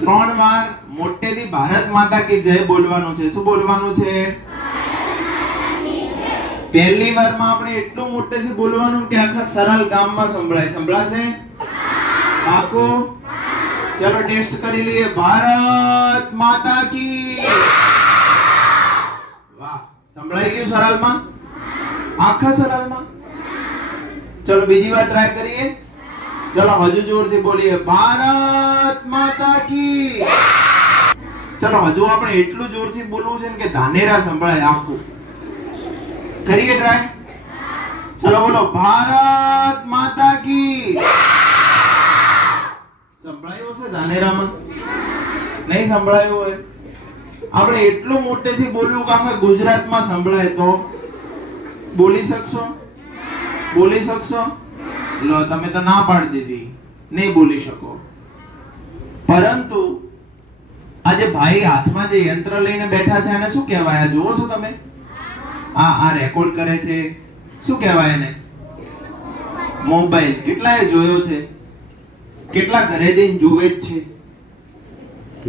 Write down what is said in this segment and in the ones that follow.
ત્રણ વાર મોટેથી ભારત માતા કી જય બોલવાનું છે. શું બોલવાનું છે? પહેલી વારમાં આપણે એટલું મોટેથી બોલવાનું કે આખા સરળ ગામમાં સંભળાય. સંભળાશે? પાકો? ચલો ટેસ્ટ કરી લઈએ. ભારત માતા કી વાહ, સંભળાઈ ગયું સરળમાં આખા સરળમાં ચલો બીજી વાર ટ્રાય કરીએ. ચલો હજુ જોરથી બોલીએ. ભારત માતા કી. ચલો હજુ આપણે એટલું જોરથી બોલવું છે કે ધાનેરા સંભળાય આખું. કરીએ ટ્રાય ચલો બોલો. ભારત માતા કી. સંભળાયું હશે ધાનેરામાં? નહીં સંભળાયું હોય. આપણે એટલું મોટેથી બોલવું કે આખા ગુજરાતમાં સંભળાય તો. બોલી શકશો? બોલી શકશો? તમે તો ના પાડી દીધી. નહીં બોલી શકો. પરંતુ આજે ભાઈ હાથમાં જે યંત્ર લઈને બેઠા છે, એને શું કહેવાય? આ જુઓ છો તમે? આ આ રેકોર્ડ કરે છે. શું કહેવાય એને? મોબાઈલ કેટલાએ જોયો છે? કેટલા ઘરે જઈને જુએ જ છે?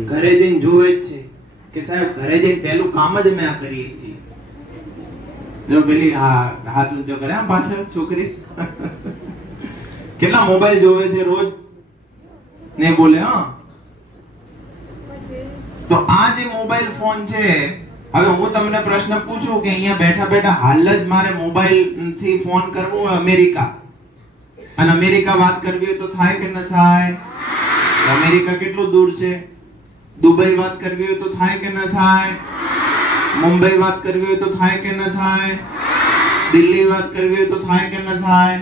ઘરે જઈને જુએ જ છે કે સાહેબ, ઘરે જઈને પહેલું કામ જ મેં આ કરીએ છીએ. જો પેલી હા, હાથ ઊંચો કરે પાછળ, છોકરી. કેટલા મોબાઈલ જોવે છે રોજ? ને બોલે, હા. તો આ જે મોબાઈલ ફોન છે, હવે હું તમને પ્રશ્ન પૂછું કે અહીંયા બેઠા બેઠા હાલ જ મારે મોબાઈલથી ફોન કરવો હોય અમેરિકા? અને અમેરિકા વાત કરવી હોય તો થાય કે ન થાય? અમેરિકા કેટલું દૂર છે? દુબઈ વાત કરવી હોય તો થાય કે ન થાય? મુંબઈ વાત કરવી હોય તો થાય કે ન થાય? દિલ્હી વાત કરવી હોય તો થાય કે ન થાય?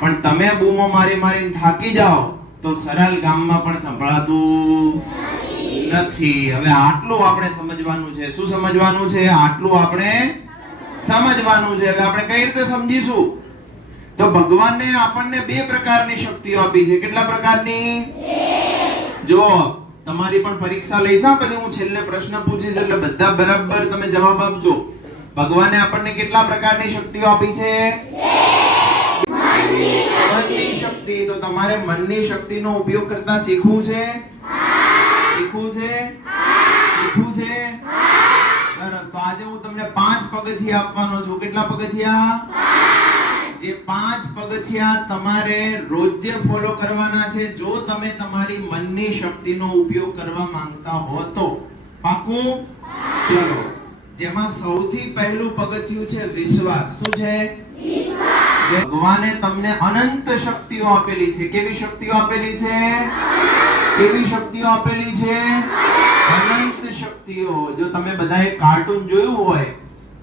પણ તમે બૂમો મારી મારીને થાકી જાઓ તો સરળ ગામમાં પણ સંભળાતું નથી. હવે આટલું આપણે સમજવાનું છે. શું સમજવાનું છે? આટલું આપણે સમજવાનું છે. હવે આપણે કઈ રીતે સમજીશું? તો ભગવાને આપણને બે પ્રકારની શક્તિઓ આપી છે. કેટલા પ્રકારની? જો તમારી પણ પરીક્ષા લઈશ. પછી હું છેલ્લે પ્રશ્ન પૂછીશ એટલે બધા બરાબર તમે જવાબ આપજો. ભગવાને આપણને કેટલા પ્રકારની શક્તિઓ આપી છે? મનની શક્તિ, તો તમારે મનની શક્તિનો ઉપયોગ કરતા શીખવું છે? શીખવું છે? શીખવું છે? સરસ. તો આજે હું તમને પાંચ પગથિયા આપવાનો છું. કેટલા પગથિયા? જે પાંચ પગથિયા તમારે રોજે ફોલો કરવાના છે, જો તમે તમારી મનની શક્તિનો ઉપયોગ કરવા માંગતા હો તો. પાકું? ચલો. જેમાં સૌથી પહેલું પગથિયું છે વિશ્વાસ. શું છે? ભગવાને તમને અનંત શક્તિઓ આપેલી છે. કેવી શક્તિઓ આપેલી છે? કેવી શક્તિઓ આપેલી છે? અનંત શક્તિઓ. જો તમે બધાએ કાર્ટૂન જોયું હોય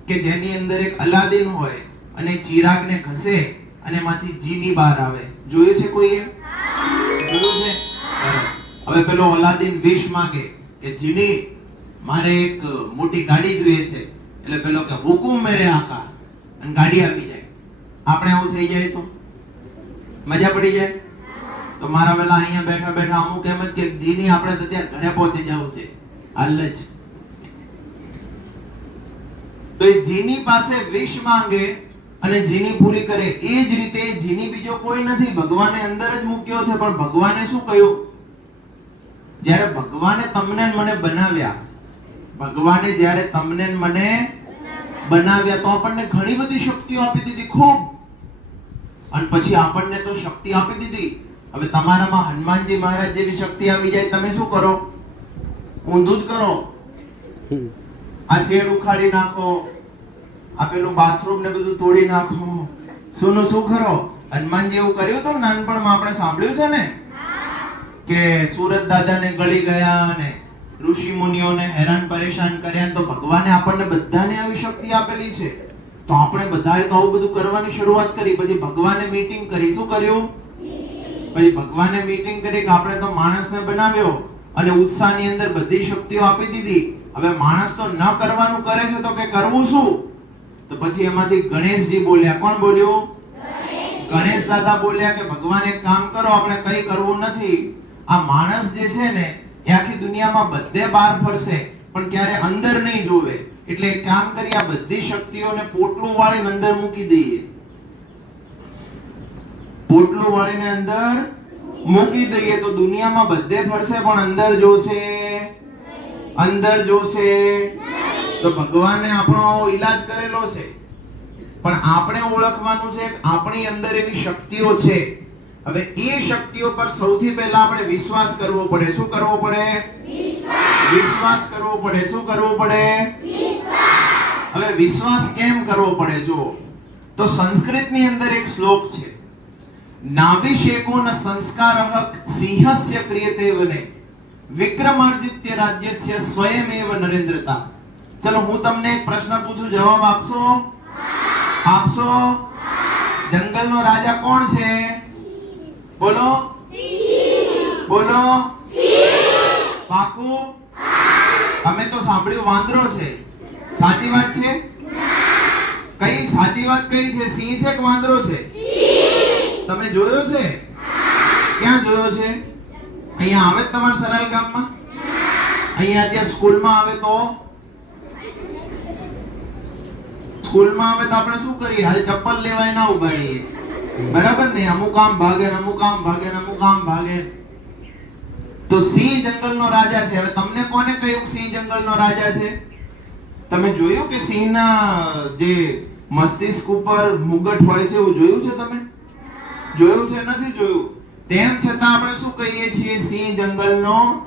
કે જેની અંદર એક અલાદીન હોય અને ચિરાગને ઘસે અને એમાંથી જીની બહાર આવે. જોયું છે કોઈએ જોયું છે. હવે પેલો અલાદીન વિશ માંગે કે જીની, મારે એક મોટી ગાડી જોઈએ છે. એટલે પેલો કે, હુકુમ મેરે આકા અને ગાડી આપી જાય. આપણે એવું થઈ જાય તો? મજા પડી જાય? તો મારા વેલા અહીંયા બેઠા બેઠા અમુક એમ જ કે જીની આપણે તો ત્યાં ઘરે પહોંચી જવું છે. હાલ જ. તો એ જીની પાસે વિશ માંગે અને જીની પૂરી કરે. એ જ રીતે જીની બીજો કોઈ નથી. ભગવાને અંદર જ મૂક્યો છે, પણ ભગવાને શું કહ્યું? જ્યારે ભગવાને તમને મને બનાવ્યા, ભગવાને જ્યારે તમને મને બનાવ્યા, તો આપણને ઘણી બધી શક્તિઓ આપી દીધી. ખૂબ. અને પછી આપણને તો શક્તિ આપી દીધી. હવે તમારામાં હનુમાનજી મહારાજ જેવી શક્તિ આવી જાય તમે શું કરો? ઊંધું જ કરો. આ શેડ ઉખાડી નાખો આ પેલું બાથરૂમ ને બધું તોડી નાખો. શું શું કરો હનુમાનજી એવું કર્યું તો નાનપણમાં આપણે સાંભળ્યું છે ને? કે સુરત દાદાને ગળી ગયા અને ઋષિ મુનિઓને હેરાન પરેશાન કર્યા તો ભગવાને આપણને બધાને આવી શક્તિ આપેલી છે. તો આપણે બધાએ તો આવું બધું કરવાની શરૂઆત કરી. પછી ભગવાને મીટિંગ કરી. શું કર્યું? પછી ભગવાને મીટિંગ કરી કે આપણે તો માણસને બનાવ્યો અને ઉત્સાહની અંદર બધી શક્તિઓ આપી દીધી. હવે માણસ તો ન કરવાનું કરે છે તો કે કરવું શું? તો પછી એમાંથી ગણેશજી બોલ્યા. કોણ બોલ્યું? ગણેશ દાદા બોલ્યા કે ભગવાન એક કામ કરો, આપણે કઈ કરવું નથી. આ માણસ જે છે ને એ આખી દુનિયામાં બધે બહાર ફરશે, પણ ક્યારે અંદર નહીં જોવે. એટલે એક કામ કરી, આ બધી શક્તિઓને પોટલું વાળીને અંદર મૂકી દઈએ. પોટલું વાળીને અંદર મૂકી દઈએ તો દુનિયામાં બધે ફરશે, પણ અંદર જોશે. અંદર જોશે. તો ભગવાને આપણો ઈલાજ કરેલો છે. પણ આપણે ઓળખવાનું છે આપણી અંદર એવી શક્તિઓ છે. હવે એ શક્તિઓ પર સૌથી પહેલા આપણે વિશ્વાસ કરવો પડે. શું કરવો પડે? વિશ્વાસ કરવો પડે. શું કરવો પડે? હવે વિશ્વાસ કેમ કરવો પડે? જો તો સંસ્કૃતની અંદર એક શ્લોક છે. નાભિષેકોન સંસ્કારઃ સિંહસ્ય ક્રિયતે વને, વિક્રમાર્જિત્ય રાજ્યસ્ય સ્વયમેવ નરેન્દ્રતા. ચલો, હું તમને એક પ્રશ્ન પૂછું, જવાબ આપશો? આપશો? જંગલનો રાજા કોણ છે? બોલો. બોલો. પાકું? અમે તો સાંભળ્યું વાંદરો છે. સાચી વાત છે? કઈ સાચી વાત કઈ છે? સિંહ છે કે વાંદરો છે? તમે જોયો છે? ક્યાં જોયો છે? અહીંયા આવે તમારા સરાલ ગામમાં? અહીંયા ત્યાં સ્કૂલમાં આવે તો? સ્કૂલમાં આવે તો આપણે શું કરીએ? હાલ ચપ્પલ લેવાય ના ઊભા રહીએ બરાબર ને? અમુક આમ ભાગે અમુક આમ ભાગે અમુક આમ ભાગે. તો સિંહ જંગલનો રાજા છે. હવે તમને કોને કહ્યું સિંહ જંગલનો રાજા છે? તમે જોયું કે સિંહના જે મસ્તિષ્ક ઉપર મુગટ હોય છે, એવું જોયું છે તમે? જોયું છે? નથી જોયું? તેમ છતાં આપણે શું કહીએ છીએ? સિંહ જંગલનો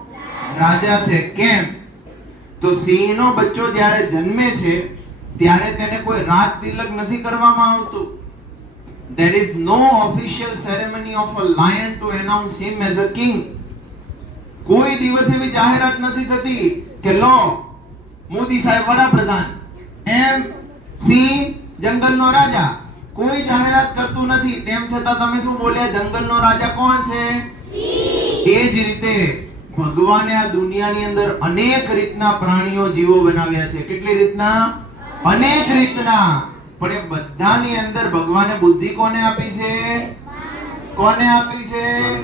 રાજા છે. કેમ? તો સિંહનો બચ્ચો જ્યારે જન્મે છે, ત્યારે તેને કોઈ રાત તિલક નથી કરવામાં આવતું. There is no official ceremony of a lion to announce him as a king. કોઈ દિવસ એવી જાહેરાત નથી થતી કે લો મોદી સાહેબ વડાપ્રધાન. એમ સિંહ જંગલનો રાજા. કોઈ જાહેરાત કરતું નથી. તેમ છતાં તમે શું બોલ્યા જંગલનો રાજા કોણ છે? એ જ રીતે ભગવાને આ દુનિયાની અંદર અનેક રીતના પ્રાણીઓ જીવો બનાવ્યા છે. કેટલી રીતના? અનેક રીતના. પણ એ બધાની અંદર ભગવાને બુદ્ધિ કોને આપી છે? કોને આપી છે?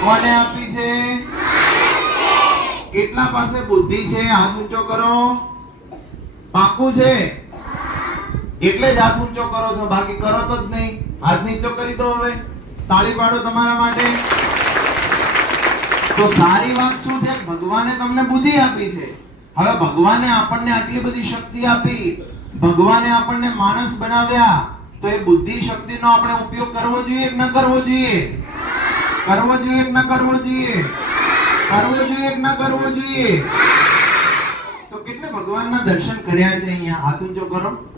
કોને આપી છે? કેટલા પાસે બુદ્ધિ છે? હાથ ઊંચો કરો. પાકું છે? એટલે જ હાથ ઊંચો કરો છો. બાકી કરો તો જ નહીં. હાથ નીચો કરી દો હવે. તાળી પાડો તમારા માટે. તો સારી વાત શું છે? ભગવાને તમને બુદ્ધિ આપી છે. હવે ભગવાને આપણને આટલી બધી શક્તિ આપી. ભગવાને આપણને માણસ બનાવ્યા. તો એ બુદ્ધિ શક્તિનો આપણે ઉપયોગ કરવો જોઈએ કે ન કરવો જોઈએ? કરવો જોઈએ કે ન કરવો જોઈએ? કરવો જોઈએ કે ના કરવો જોઈએ. તો કેટલે ભગવાનના દર્શન કર્યા છે અહીંયા? હાથ ઊંચો કરો.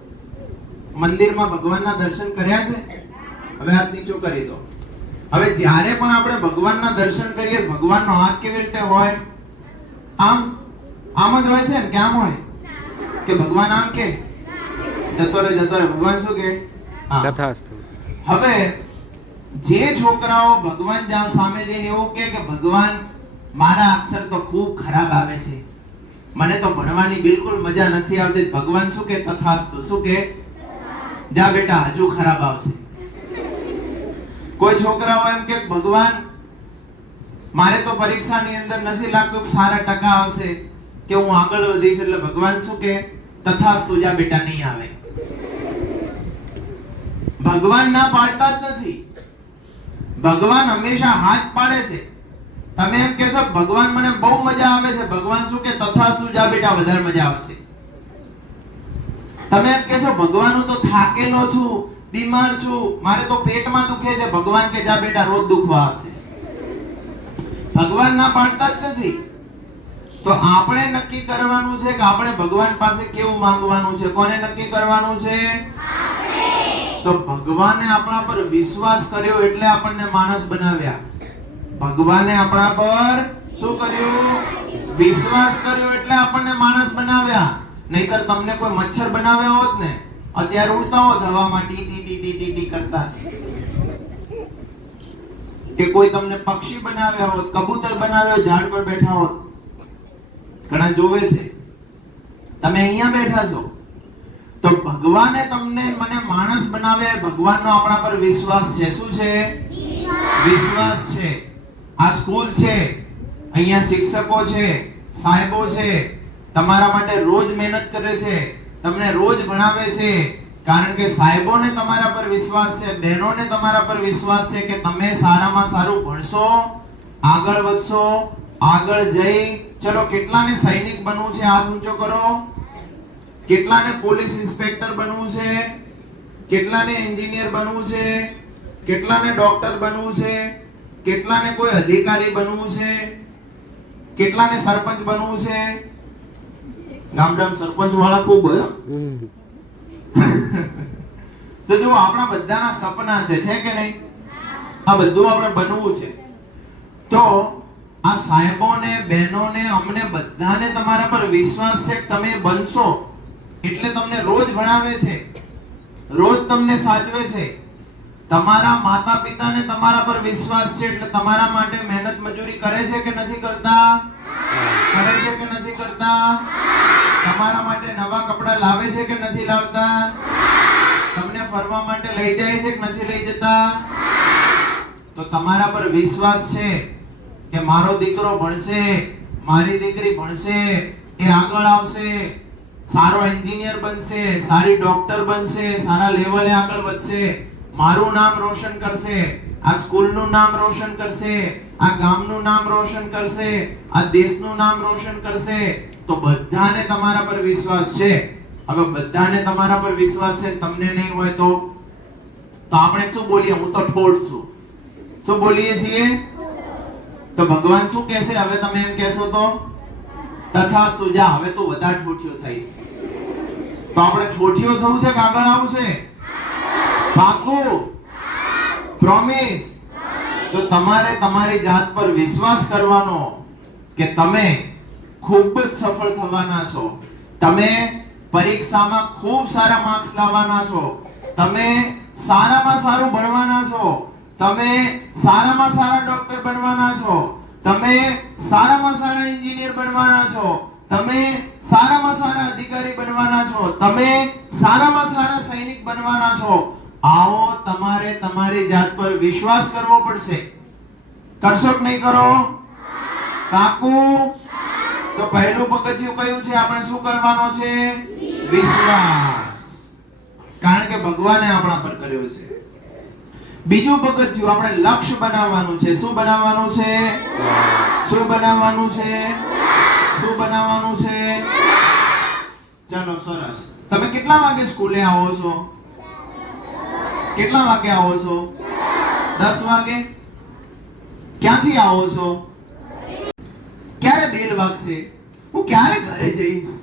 મંદિરમાં ભગવાનના દર્શન કર્યા છે? હવે હાથ નીચો કરી દો. હવે જ્યારે પણ આપણે ભગવાનના દર્શન કરીએ ભગવાનનો હાથ કેવી રીતે હોય? આમ? આમ જ હોય છે ને? કે આમ હોય? કે ભગવાન આમ કે? જતો રહે જતો રહે. ભગવાન શું કે. તથાસ્તુ હવે જે છોકરાઓ ભગવાન જ્યાં સામે જઈને એવું કહે કે ભગવાન મારા અક્ષર તો ખૂબ ખરાબ આવે છે. મને તો ભણવાની બિલકુલ મજા નથી આવતી. ભગવાન શું કે? તથાસ્તુ. શું કે? જા બેટા, હજુ ખરાબ આવશે. કોઈ છોકરાઓ એમ કે, ભગવાન, મારે તો પરીક્ષાની અંદર નથી લાગતું કે સારા ટકા આવશે, કે હું આગળ વધીશ. એટલે ભગવાન શું કે? તથાસ્તુ, જા બેટા, નહીં આવે. ભગવાન ના પાડતા જ નથી. ભગવાન હંમેશા હાથ પાડે છે. તમે એમ કહેશો ભગવાન મને બહુ મજા આવે છે. ભગવાન શું કે તથાસ્તુ જા બેટા વધારે મજા આવશે. તમે એમ કહેશો ભગવાન હું તો થાકેલો છું બીમાર છું. મારે તો પેટમાં દુખે છે. ભગવાન કે જા બેટા રોજ દુખવા આવશે. ભગવાન ના પાડતા જ નથી. તો આપણે નક્કી કરવાનું છે કે આપણે ભગવાન પાસે કેવું માંગવાનું છે? કોને નક્કી કરવાનું છે? તો ભગવાને આપણા પર વિશ્વાસ કર્યો એટલે આપણને માણસ બનાવ્યા. ભગવાને આપણા પર શું કર્યું? વિશ્વાસ કર્યો એટલે આપણને માણસ બનાવ્યા. નહીતર તમને કોઈ મચ્છર બનાવ્યા હોત ને, અત્યારે ઉડતા હોત હવામાં ટી ટી ટી ટી ટી ટી કરતા. કે કોઈ તમને પક્ષી બનાવ્યા હોત, કબૂતર બનાવ્યો, ઝાડ પર બેઠા હોત. ઘણા જોવે છે. તમે અહીંયા બેઠા છો. તો ભગવાને તમને મને માણસ બનાવ્યા ભગવાનનો આપણા પર વિશ્વાસ છે. શું છે? વિશ્વાસ છે. આ સ્કૂલ છે. અહીંયા શિક્ષકો છે, સાહેબો છે. તમારા માટે રોજ મહેનત કરે છે. તમને રોજ ભણાવે છે. કારણ કે સાહેબોને તમારા પર વિશ્વાસ છે, બહેનોને તમારા પર વિશ્વાસ છે કે તમે સારામાં સારું ભણશો, આગળ વધશો, આગળ જઈ. ચલો, કેટલાને સૈનિક બનવું છે? હાથ ઊંચો કરો. કેટલાને પોલીસ ઇન્સ્પેક્ટર બનવું છે? કેટલાને એન્જિનિયર બનવું છે? કેટલાને ડોક્ટર બનવું છે? કેટલાને કોઈ અધિકારી બનવું છે? કેટલાને સરપંચ બનવું છે? ગામડામ સરપંચ વાળા ખૂબ તો જો આપણા બધાના સપના છે છે કે નહીં? આ બધું આપણે બનવું છે. તો આ સાહેબોને, બહેનોને, અમને બધાને તમારા પર વિશ્વાસ છે કે તમે બનશો? એટલે તમને રોજ ભણાવે છે. રોજ તમને સાચવે છે. તમારા માતા પિતાને તમારા પર વિશ્વાસ છે એટલે તમારા માટે મહેનત મજૂરી કરે છે કે નથી કરતા? કરે છે કે નથી કરતા? તમારા માટે નવા કપડા લાવે છે કે નથી લાવતા? તમને ફરવા માટે લઈ જાય છે કે નથી લઈ જતા? તો તમારા પર વિશ્વાસ છે કે મારો દીકરો ભણશે, મારી દીકરી ભણશે, એ આગળ આવશે, સારો એન્જિનિયર બનશે, સારી ડોક્ટર બનશે, સારા લેવલે આગળ વધશે. મારું નામ રોશન કરશે, આ સ્કૂલનું નામ રોશન કરશે, આ ગામનું નામ રોશન કરશે, આ દેશનું નામ રોશન કરશે. તો બધાને તમારા પર વિશ્વાસ છે. હવે બધાને તમારા પર વિશ્વાસ છે, તમને નહીં હોય તો? તો આપણે શું બોલીએ? હું તો ઠોડ છું. શું બોલીએ છીએ? તો ભગવાન શું કહેશે? હવે તમે એમ કહેશો તો? તથા સુજા હવે તું વધારે ઠોઠિયો થઈશ. તો આપણે ઠોઠિયો થવું છે કે આગળ આવવું છે? પાકું પ્રોમિસ તો તમારે તમારી જાત પર વિશ્વાસ કરવાનો કે તમે ખૂબ જ સફળ થવાના છો. તમે પરીક્ષામાં ખૂબ સારા માર્ક્સ લાવવાના છો. તમે સારામાં સારું ભણવાના છો. તમે સારામાં સારા ડોક્ટર બનવાના છો. તમે સારામાં સારા એન્જિનિયર બનવાના છો. તમે સારામાં સારા અધિકારી બનવાના છો. તમે સારામાં સારા સૈનિક બનવાના છો. આવો તમારે તમારી જાત પર વિશ્વાસ કરવો પડશે. કરશો કે નહીં કરો. કાકુ, તો પહેલું પગથિયું કયું છે? આપણે શું કરવાનો છે? વિશ્વાસ. કારણ કે ભગવાને આપણા પર કર્યો છે. બીજું પગથિયું આપણે લક્ષ્ય બનાવવાનું છે. શું બનાવવાનું છે? શું બનાવવાનું છે? શું બનાવવાનું છે? ચાલો, સરસ. તમે કેટલા વાગે સ્કૂલે આવો છો? કેટલા વાગે આવો છો? દસ વાગે? ક્યાંથી આવો છો? ક્યારે બેલ વાગશે? હું ક્યારે ઘરે જઈશ?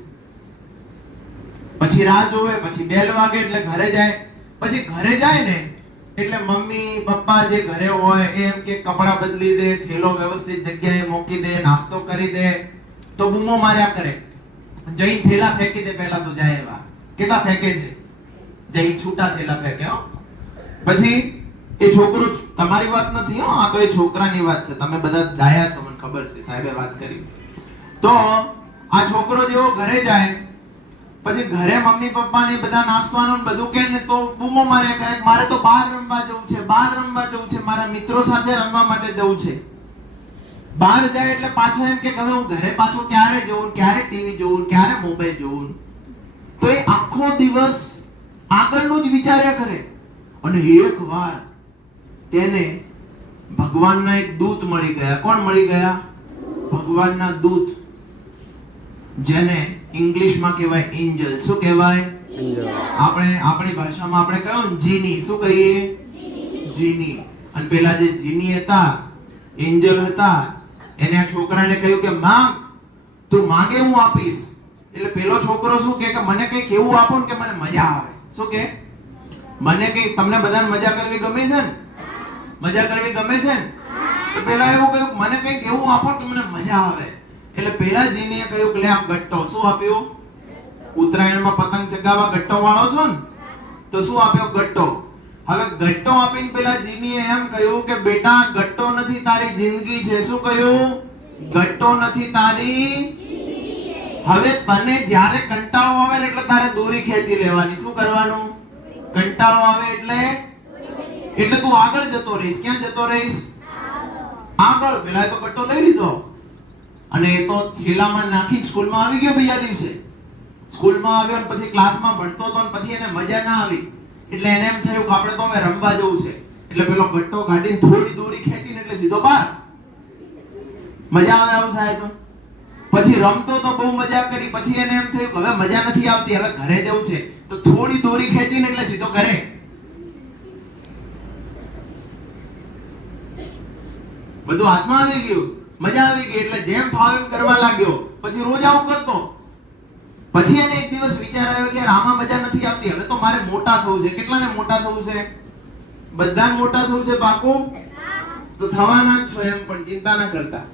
પછી રાહ જોવે, પછી બેલ વાગે એટલે ઘરે જાય. પછી ઘરે જાય ને, એટલે મમ્મી, પપ્પા જે ઘરે હોય એમ કે કપડાં બદલી દે, થેલો વ્યવસ્થિત જગ્યાએ મૂકી દે, નાસ્તો કરી દે. તો બૂમો માર્યા કરે. જઈ થેલા ફેંકી દે, પહેલા તો જાય એવા. કેટલા ફેંકે છે? જઈ છૂટા થેલા ફેંકે, હો. પછી એ છોકરો તમારી વાત નથી હો, આ તો એ છોકરાની વાત છે. તમે બધા ડાયા છો, મને ખબર છે, સાહેબે વાત કરી. તો આ છોકરો જેવો ઘરે જાય, પછી ઘરે મમ્મી પપ્પા ને બધા નાસ્તાનું ને બધું કે ને તો બૂમો માર્યા કરે મારે તો બહાર રમવા જવું છે, બહાર રમવા જવું છે, મારા મિત્રો સાથે રમવા માટે જવું છે. બહાર જાય એટલે પાછો એમ કે હવે હું ઘરે પાછો ક્યારે જવું ક્યારે ટીવી જોઉં, ક્યારે મોબાઈલ જોઉં? તો એ આખો દિવસ આગળનું જ વિચાર્યા કરે. અને એક વાર તેને ભગવાનના એક દૂત મળી ગયા. કોણ મળી ગયા? ભગવાનના દૂત જેને ઇંગ્લિશમાં કહેવાય એન્જલ. શું કહેવાય? આપણે આપણી ભાષામાં આપણે કહ્યું જીની. શું કહીએ? જીની. અને પેલા જે જીની હતા એન્જલ હતા એને આ છોકરાને કહ્યું કે માંગ તું માંગે હું આપીશ. એટલે પેલો છોકરો શું કે મને કંઈક એવું આપો ને કે મને મજા આવે. શું કે? મને કંઈક તમને બધાને મજા કરવી ગમે છે ને? મજા કરવી ગમે છે ને? તો પેલા એવું કહ્યું, મને કંઈક એવું આપો કે મને મજા આવે. એટલે પેલા જીનીએ કહ્યું કે, લે આ ગટ્ટો શું આપ્યું? ઉત્તરાયણમાં પતંગ ચગાવવા ગટ્ટો વાળો છો ને? તો શું આપ્યો? ગટ્ટો. હવે ગટ્ટો આપીને પેલા જીમીએ એમ કહ્યું કે, બેટા, ગટ્ટો નથી તારી જિંદગી છે. શું કહ્યું? ગટ્ટો નથી તારી હવે તને જ્યારે કંટાળો આવે એટલે તારે દોરી ખેંચી લેવાની. શું કરવાનું? કંટાળો આવે એટલે? એટલે તું આગળ જતો રહીશ. ક્યાં જતો રહીશ? આગળ. પેલા તો કટ્ટો લઈ લીધો. અને એ તો થેલામાં નાખી સ્કૂલમાં આવી ગયો બીજા દિવસે. સ્કૂલમાં આવ્યો ને પછી ક્લાસમાં ભણતો હતો ને પછી એને મજા ના આવી. એટલે એને એમ થયું કે આપણે તો હવે રમવા જવું છે. એટલે પેલો ગટ્ટો કાઢીને થોડી દોરી ખેંચીને એટલે સીધો બહાર. મજા આવે આવું થાય તો? પછી રમતો તો બહુ મજા કરી, પછી એને એમ થયું હવે મજા નથી આવતી, હવે ઘરે જવું છે. તો થોડી દોરી ખેંચીને એટલે સીધો ઘરે. બધું હાથમાં આવી ગયું. મજા આવી ગઈ એટલે જેમ ફાવે એમ કરવા લાગ્યો. પછી રોજ આવું કરતો. પછી એને એક દિવસ વિચાર આવ્યો કે આમાં મજા નથી આવતી. હવે તો મારે મોટા થવું છે. કેટલાને મોટા થવું છે? બધા મોટા થવું છે બાકુ તો થવાના જ છો એમ, પણ ચિંતા ના કરતા.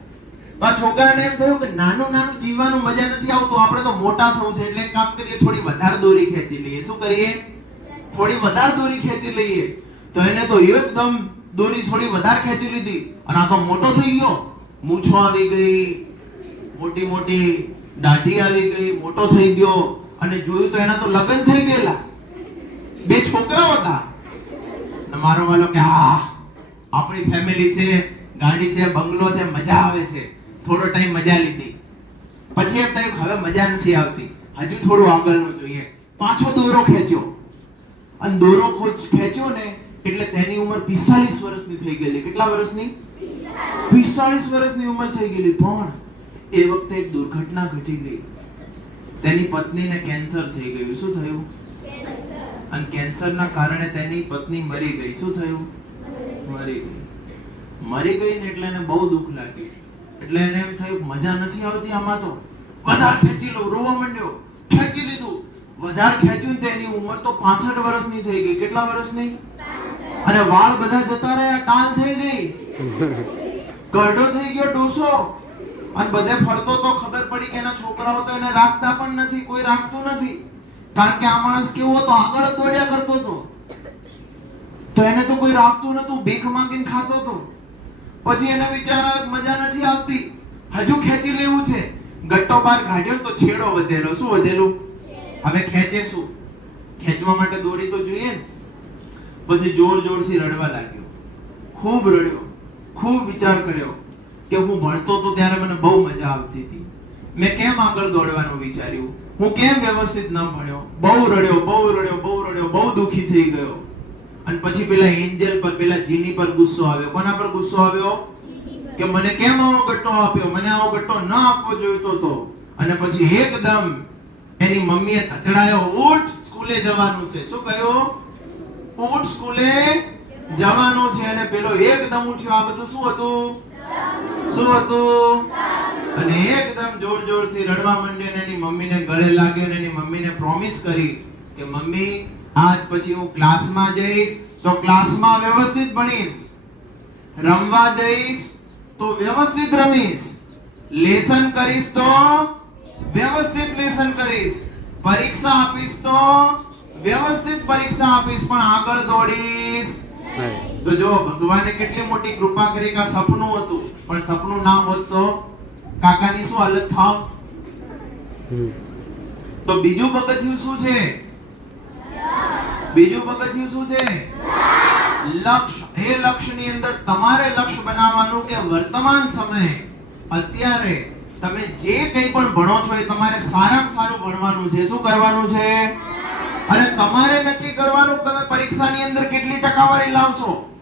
આ છોકરાને એમ થયું કે નાનું નાનું જીવવાનું મજા નથી આવતું. આપણે તો મોટા થવું છે, એટલે કામ કરીએ, થોડી વધારે દોરી ખેંચી લઈએ. શું કરીએ? થોડી વધારે દોરી ખેંચી લઈએ. તો એને તો એકદમ દોરી થોડી વધારે ખેંચી લીધી. અને આ તો મોટો થઈ ગયો. મૂછો આવી ગઈ, મોટી મોટી દાઢી આવી ગઈ, મોટો થઈ ગયો. અને જોયું તો એના તો લગ્ન થઈ ગયેલા. બે છોકરાઓ હતા. મારો વાલો કે આ આપણી ફેમિલી છે, ગાડી છે, બંગલો છે, મજા આવે છે. થોડો ટાઈમ મજા લીધી. પછી એમ થયું હવે મજા નથી આવતી. હજુ થોડું આગળનું જોઈએ. પાછો દોરો ખેંચ્યો. અને દોરો ખોચ- ખેંચ્યો ને, એટલે તેની ઉંમર 45 વર્ષની થઈ ગયેલી. કેટલા વર્ષની? 45 વર્ષની ઉંમર થઈ ગયેલી. પણ એ વખતે એક દુર્ઘટના ઘટી ગઈ. તેની પત્નીને કેન્સર થઈ ગયું. શું થયું? અને કેન્સરના કારણે તેની પત્ની મરી ગઈ. શું થયું? મરી ગઈ. મરી ગઈ ને એટલે એને બહુ દુઃખ લાગ્યું. એટલે એને એમ થયું, મજા નથી આવતી આમાં તો. વધારે ખેંચી લઉં રોવા માંડ્યો. ખેંચી લીધું. વધારે ખેંચ્યું ને તેની ઉંમર તો 65 વર્ષની થઈ ગઈ. કેટલા વર્ષની? અને વાળ બધા જતા રહ્યા, ટાલ થઈ ગઈ. કરડો થઈ ગયો, ડોસો. અને બધે ફરતો તો ખબર પડી કે એના છોકરાઓ તો એને રાખતા પણ નથી, કોઈ રાખતું નથી. કારણ કે આ માણસ કેવો હતો, આગળ દોડ્યા કરતો હતો. તો એને તો કોઈ રાખતું નતું, ભીખ માંગીને ખાતો હતો. પછી એને વિચાર મજા નથી આવતી. હજુ ખેંચી લેવું છે. ગટ્ટો બહાર કાઢ્યો તો છેડો વધેલો. શું વધેલું? હવે ખેંચે શું? ખેંચવા માટે દોરી તો જોઈએ ને. પછી જોર જોરથી રડવા લાગ્યો. ખૂબ રડ્યો. ખૂબ વિચાર કર્યો કે હું ભણતો તો ત્યારે મને બહુ મજા આવતી હતી. મેં કેમ આગળ દોડવાનું વિચાર્યું? હું કેમ વ્યવસ્થિત ન ભણ્યો? બહુ રડ્યો બહુ રડ્યો બહુ રડ્યો, બહુ દુખી થઈ ગયો. અને પછી પેલા એન્જલ પર, પેલા જીની પર ગુસ્સો આવ્યો? કોના પર ગુસ્સો આવ્યો? કે મને કેમ આવો ગટ્ટો આપ્યો? મને આવો ગટ્ટો ન આપવો જોઈતો તો. અને પછી એકદમ એની મમ્મીએ ધતડાયો ઉઠ, સ્કૂલે જવાનું છે. શું કહ્યું? ઉઠ, સ્કૂલે જવાનું છે. અને પેલો એકદમ ઉઠ્યો. આ બધું શું હતું? શું હતું? અને એકદમ જોર જોરથી રડવા માંડ્યો અને એની મમ્મીને ગળે લાગ્યો અને એની મમ્મીને પ્રોમિસ કરી કે, મમ્મી આજ પછી હું ક્લાસમાં જઈશ તો ક્લાસમાં વ્યવસ્થિત ભણીશ. રમવા જઈશ તો વ્યવસ્થિત રમીશ. લેસન કરીશ તો વ્યવસ્થિત લેસન કરીશ. પરીક્ષા આપીશ તો વ્યવસ્થિત પરીક્ષા આપીશ પણ આગળ દોડીશ. તો જો ભગવાને કેટલી મોટી કૃપા કરી કે સપનું હતું પણ સપનું ના હોત તો કાકાની શું હાલત થાવ? તો બીજું પગથિયું શું છે? બીજું પગથિયું શું છે? લક્ષ. એ લક્ષ્યની અંદર તમારે લક્ષ્ય બનાવવાનું કે વર્તમાન સમયે અત્યારે તમે જે કંઈ પણ ભણો છો એ તમારે સારામાં સારું ભણવાનું છે. શું કરવાનું છે? અને તમારે નક્કી કરવાનું તમે પરીક્ષાની અંદર કેટલી ટકાવારી લાવશો?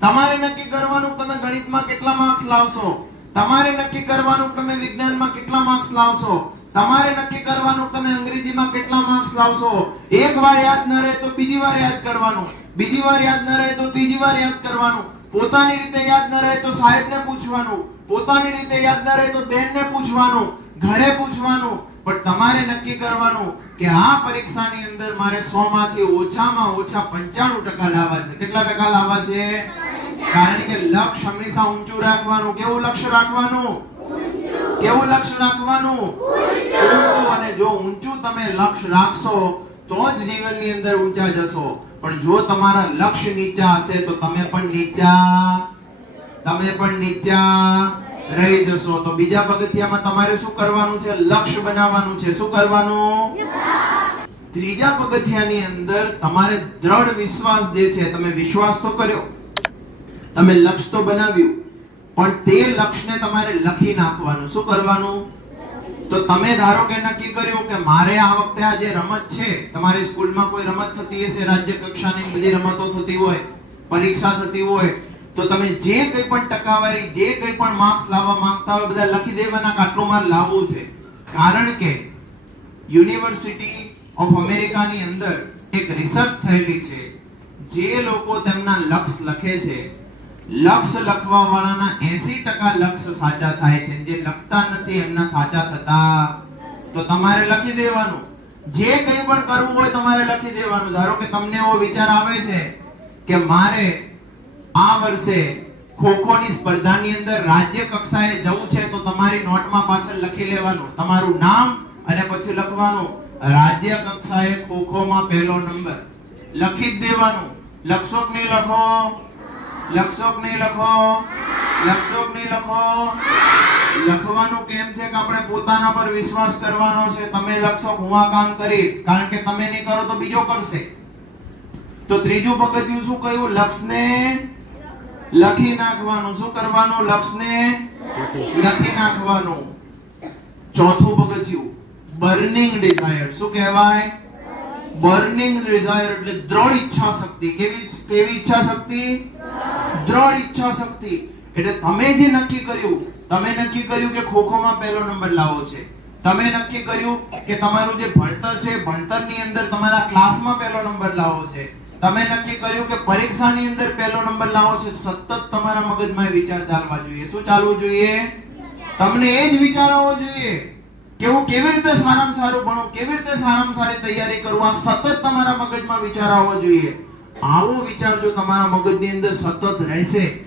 તમારે નક્કી કરવાનું તમે ગણિતમાં કેટલા માર્ક્સ લાવશો? તમારે નક્કી કરવાનું તમે વિજ્ઞાનમાં કેટલા માર્ક્સ લાવશો? તમારે નક્કી કરવાનું તમે અંગ્રેજીમાં કેટલા માર્ક્સ લાવશો? એક વાર યાદ ન રહે તો બીજી વાર યાદ કરવાનું. બીજી વાર યાદ ન રહે તો ત્રીજી વાર યાદ કરવાનું. પોતાની રીતે યાદ ન રહે તો સાહેબને પૂછવાનું. પોતાની રીતે યાદ ન રહે તો બેનને પૂછવાનું. ઘરે પૂછવાનું. પણ તમારે નક્કી કરવાનું કે આ પરીક્ષાની અંદર મારે 100 માંથી ઓછામાં ઓછા 95% ટકા લાવવા છે. કેટલા ટકા લાવવા છે? કારણ કે લક્ષ્ય હંમેશા ઊંચું રાખવાનું. કેવું લક્ષ્ય રાખવાનું? કેવું લક્ષ્ય રાખવાનું? ઊંચું અને જો ઊંચું તમે લક્ષ્ય રાખશો, તો જ જીવનની અંદર ઊંચા જશો. પણ જો તમારા લક્ષ્ય નીચા હશે, તો તમે પણ નીચા, તમે પણ નીચા રહી જશો. તો બીજા પગથિયામાં તમારે શું કરવાનું છે? લક્ષ્ય બનાવવાનું છે. શું કરવાનું? ત્રીજા પગથિયાની અંદર તમારે દ્રઢ વિશ્વાસ જે છે, તમે વિશ્વાસ તો કર્યો. તમે લક્ષ્ય તો બનાવ્યું. પણ તે લક્ષ્યને તમારે લખી નાખવાનું. શું કરવાનું? તો તમે ધારો કે નક્કી કર્યું કે મારે આ વખતે આ જે રમત છે, તમારી સ્કૂલમાં કોઈ રમત થતી હશે, રાજ્ય કક્ષાની બધી રમતો થતી હોય, પરીક્ષા થતી હોય, તો તમે જે કંઈ પણ ટકાવારી, જે કંઈ પણ માર્ક્સ લાવવા માંગતા હોય, બધા લખી દેવાના કે મારે લાવવું છે. કારણ કે યુનિવર્સિટી ઓફ અમેરિકાની અંદર એક રિસર્ચ થયેલી છે. જે લોકો તેમના લક્ષ્ય લખે છે લક્ષ્ય લખવા વાળાના 80% લક્ષ્ય સાચા થાય છે. જે લખતા નથી, એમના સાચા થતા તો તમારે લખી દેવાનું. જે કંઈ પણ કરવું હોય તમારે લખી દેવાનું. ધારો કે તમને એવો વિચાર આવે છે કે મારે આ વર્ષે ખોખોની સ્પર્ધાની અંદર રાજ્ય કક્ષાએ જવું છે તો તમારી નોટમાં પાછળ લખી લેવાનું. તમારું નામ અને પછી લખવાનું. રાજ્ય કક્ષાએ ખોખોમાં પહેલો નંબર. લખી જ દેવાનું. લખશો કે નહીં લખો? લખશો કે નહીં લખો. લખશો કે નહીં લખો. લખવાનું કેમ છે કે આપણે પોતાના પર વિશ્વાસ કરવાનો છે? તમે લખશો હું આ કામ કરીશ. કારણ કે તમે નહીં કરો તો બીજો કરશે. તો ત્રીજું પગથિયું શું કહ્યું? લક્ષને લખી નાખવાનું. શું કરવાનું? લક્ષને લખી નાખવાનું. ચોથું પગથિયું બર્નિંગ ડિઝાયર શું કહેવાય? બર્નિંગ ડિઝાયર એટલે દ્રઢ ઈચ્છા શક્તિ. કેવી કેવી ઈચ્છા શક્તિ? દ્રઢ ઈચ્છા શક્તિ. એટલે તમે જે નક્કી કર્યું, તમે નક્કી કર્યું કે ખોખોમાં પહેલો નંબર લાવવો છે. તમે નક્કી કર્યું કે તમારું જે ભણતર છે, ભણતરની અંદર તમારા ક્લાસમાં પહેલો નંબર લાવવો છે. તમે નક્કી કર્યું કે પરીક્ષાની અંદર પહેલો નંબર લાવવો છે. સતત તમારા મગજમાં વિચાર ચાલવા જોઈએ. શું ચાલવું જોઈએ? તમને એ જ વિચાર આવવો જોઈએ. કે હું કેવી રીતે સારામાં સારું ભણું, કેવી રીતે સારામાં સારી તૈયારી કરું, આ સતત તમારા મગજમાં વિચાર આવવો જોઈએ. આવો વિચાર જો તમારા મગજની અંદર સતત રહેશે,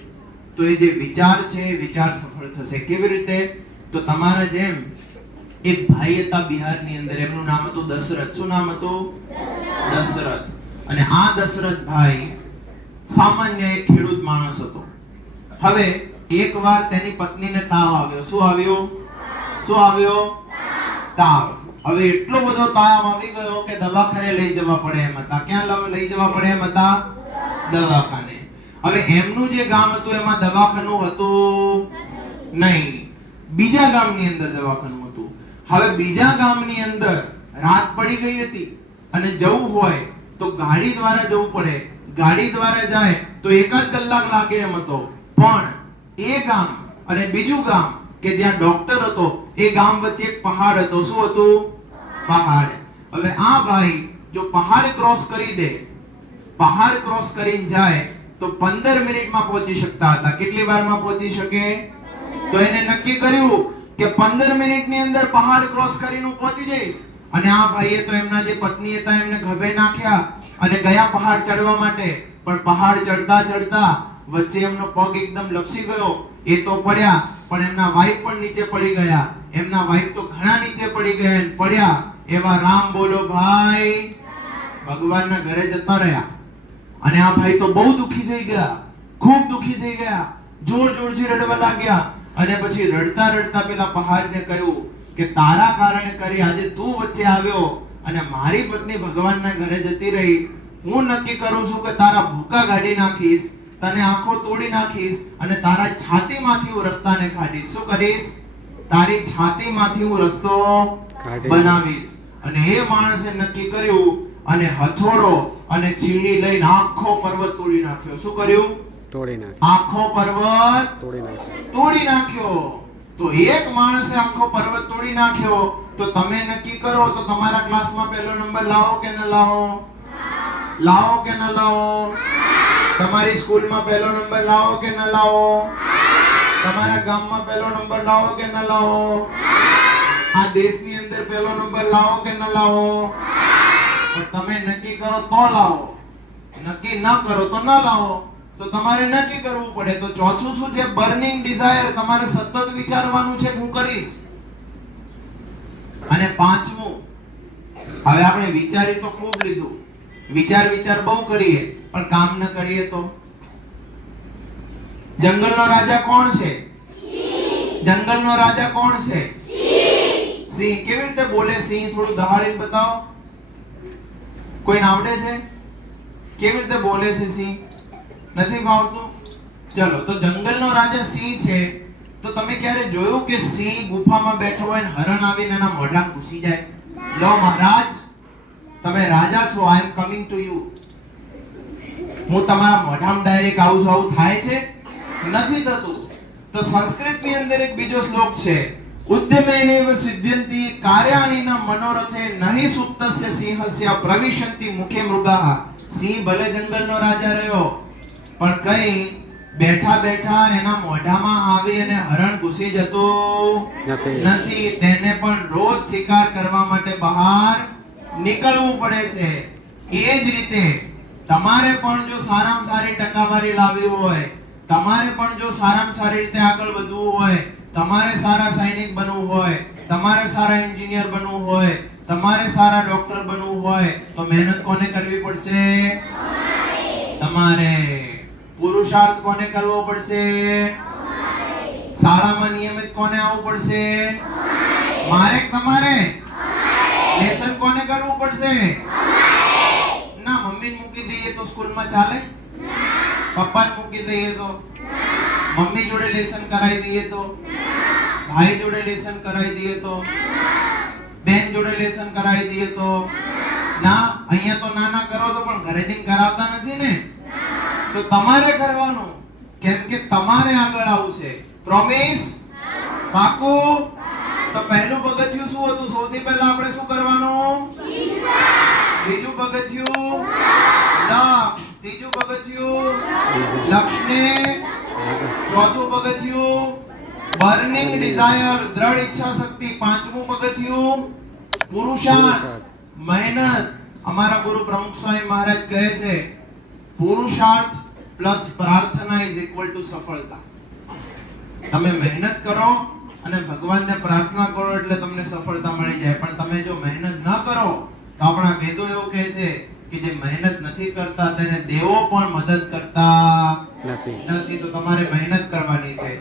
તો એ જે વિચાર છે, એ વિચાર સફળ થશે. કેવી રીતે? તો તમારા જેમ એક ભાઈ હતા બિહારની અંદર, એમનું નામ હતું દશરથ. શું નામ હતું? દશરથ. અને આ દશરથ ભાઈ સામાન્ય એક ખેડૂત માણસ હતો. હવે એકવાર તેની પત્નીને તાવ આવ્યો. શું આવ્યો? શું આવ્યો? તાવ. હવે એટલો બધો તાવ આવી ગયો કે દવાખાને લઈ જવા પડે એમ હતા. ક્યાં લઈ જવા પડે એમ હતા? દવાખાને. હવે એમનું જે ગામ હતું, એમાં દવાખાનું હતું નહીં. બીજા ગામની અંદર દવાખાનું હતું. હવે બીજા ગામની અંદર રાત પડી ગઈ હતી અને જવું હોય તો ગાડી દ્વારા જવું પડે. ગાડી દ્વારા જાય તો એકાદ કલાક લાગે એમ હતો. પણ એ ગામ અને બીજું ગામ કે જ્યાં ડોક્ટર હતો એ ગામ વચ્ચે એક પહાડ હતો. શું હતું? પહાડ. હવે આ ભાઈ જો પહાડ ક્રોસ કરી દે, પહાડ ક્રોસ કરીને જાય, તો 15 મિનિટમાં પહોંચી શકતા હતા. કેટલી વારમાં પહોંચી શકે? તો એને નક્કી કર્યું કે 15 મિનિટની અંદર પહાડ ક્રોસ કરીને હું પહોંચી જઈશ. અને આ ભાઈએ તો એમના જે પત્ની હતા એમને ખભે નાખ્યા અને ગયા પહાડ ચડવા માટે. પણ પહાડ ચડતા ચડતા વચ્ચે એમનો પગ એકદમ લપસી ગયો. એ તો પડ્યા. પણ એમના વાઈફ પણ નીચે પડી ગયા. એમના વાઈફ તો ઘણા નીચે પડી ગયા પડ્યા. એવા રામ બોલો, ભાઈ, ભગવાનના ઘરે જતા રહ્યા. અને આ ભાઈ તો બહુ દુખી થઈ ગયા. ખૂબ દુખી થઈ ગયા. જોર જોરથી રડવા લાગ્યા. અને પછી રડતા રડતા પેલા પહાડને કહ્યું કે, તારા કારણે કરી આજે તું વચ્ચે આવ્યો અને મારી પત્ની ભગવાનના ઘરે જતી રહી. હું નક્કી કરું છું કે તારા ભૂકા કાઢી નાખીશ તને આંખો તોડી નાખીશ અને તારા છાતીમાંથી હું રસ્તાને કાઢીશ. શું કરીશ? તારી છાતીમાંથી હું રસ્તો બનાવીશ. અને એ માણસે નક્કી કર્યું અને હથોડો અને છીણી લઈને આખો પર્વત તોડી નાખ્યો. શું કર્યું? તોડી નાખ્યો. આખો પર્વત તોડી નાખ્યો. તોડી નાખ્યો. તો એક માણસે આખો પર્વત તોડી નાખ્યો. તો તમે નક્કી કરો તો તમારા ક્લાસમાં પહેલો નંબર લાવો કે ન લાવો? લાવો કે ન લાવો? તમારી સ્કૂલમાં પહેલો નંબર લાવો કે ન લાવો? તમારા ગામમાં પહેલો નંબર લાવો કે ન લાવો? આ દેશની અંદર પહેલો નંબર લાવો કે ન લાવો? પણ તમે નક્કી કરો તો લાવો. નક્કી ન કરો તો ન લાવો. તો તમારે નક્કી કરવું પડે. તો ચોથું શું છે? બર્નિંગ ડિઝાયર તમારે સતત વિચારવાનું છે હું કરીશ? અને પાંચમું, હવે આપણે વિચારી તો ખૂબ લીધું. વિચાર વિચાર બહુ કરીએ, પણ કામ ન કરીએ તો? જંગલનો રાજા કોણ છે? જંગલનો રાજા કોણ છે? સિંહ. કેવી રીતે બોલે સિંહ? થોડું દહાડીને બતાવો. કોઈને આવડે છે? કેવી રીતે બોલે છે સિંહ? નથી ભાવતું? ચલો, તો જંગલનો રાજા સિંહ છે, તો તમે ક્યારે જોયું કે સિંહ ગુફામાં બેઠો હોય ને હરણ આવીને એના મોઢા ઘૂસી જાય? લો મહારાજ. તમે રાજા છો I am coming to you હું તમારા મોઢામાં ડાયરેક્ટ આવું છું આવું થાય છે? નથી થતું. તો સંસ્કૃતની અંદર એક બીજો શ્લોક છે ઉદ્યમેને સિદ્ધ્યંતિ કાર્યાણીન મનોરથે નહીં સુપ્તસ્ય સિંહસ્ય પ્રવિશંતિ મુખે મૃગાહ. સિંહ ભલે જંગલનો રાજા રહ્યો પણ કઈ બેઠા બેઠા એના મોઢામાં આવી અને હરણ ઘૂસી જતું. નથી. તેને પણ રોજ શિકાર કરવા માટે બહાર નીકળવું પડે છે. એ જ રીતે તમારે પણ જો સારામાં સારી ટકાવારી લાવવી હોય, તમારે પણ જો સારામાં સારી રીતે આગળ વધવું હોય, તમારે સારા સૈનિક બનવું હોય, તમારે સારા એન્જિનિયર બનવું હોય, તમારે સારા ડોક્ટર બનવું હોય, તો મહેનત કોને કરવી પડશે? તમારે. પુરુષાર્થ કોને કરવો પડશે? શાળામાં નિયમિત કોને આવવું પડશે? મારે તમારે? કોને કરવું પડશે? ના, મમ્મી મૂકી દઈએ તો સ્કૂલમાં ચાલે? પપ્પા મૂકી દઈએ તો? મમ્મી જોડે લેસન કરાવી દઈએ તો? ભાઈ જોડે લેસન કરાવી દઈએ તો? બેન જોડે લેસન કરાવી દઈએ તો? ના, અહીંયા તો ના ના કરો તો પણ ઘરે જઈને કરાવતા નથી ને? તો તમારે કરવાનું. કેમ કે તમારે આગળ આવવું છે. પ્રોમિસ પાકું? તો પહેલું પગથિયું શું હતું? સૌથી પહેલા આપણે શું કરવાનું? બીજું પગથિયું? લક્ષ. ત્રીજું પગથિયું? લક્ષ્યને ચોથું પગથિયું? Burning desire. દ્રઢ ઈચ્છા શક્તિ. પાંચમું પગથિયું? પુરુષાર્થ. મહેનત. અમારા ગુરુ પ્રમુખ સ્વામી મહારાજ કહે છે, પુરુષાર્થ પ્લસ પ્રાર્થના ઇઝ ઇક્વલ ટુ સફળતા. તમે મહેનત કરો અને ભગવાનને પ્રાર્થના કરો એટલે તમને સફળતા મળી જાય. પણ તમે જો મહેનત ન કરો તો આપણા વેદો એવું કહે છે કે જે મહેનત નથી કરતા તેને દેવો પણ મદદ કરતા નથી. તો તમારે મહેનત કરવાની છે.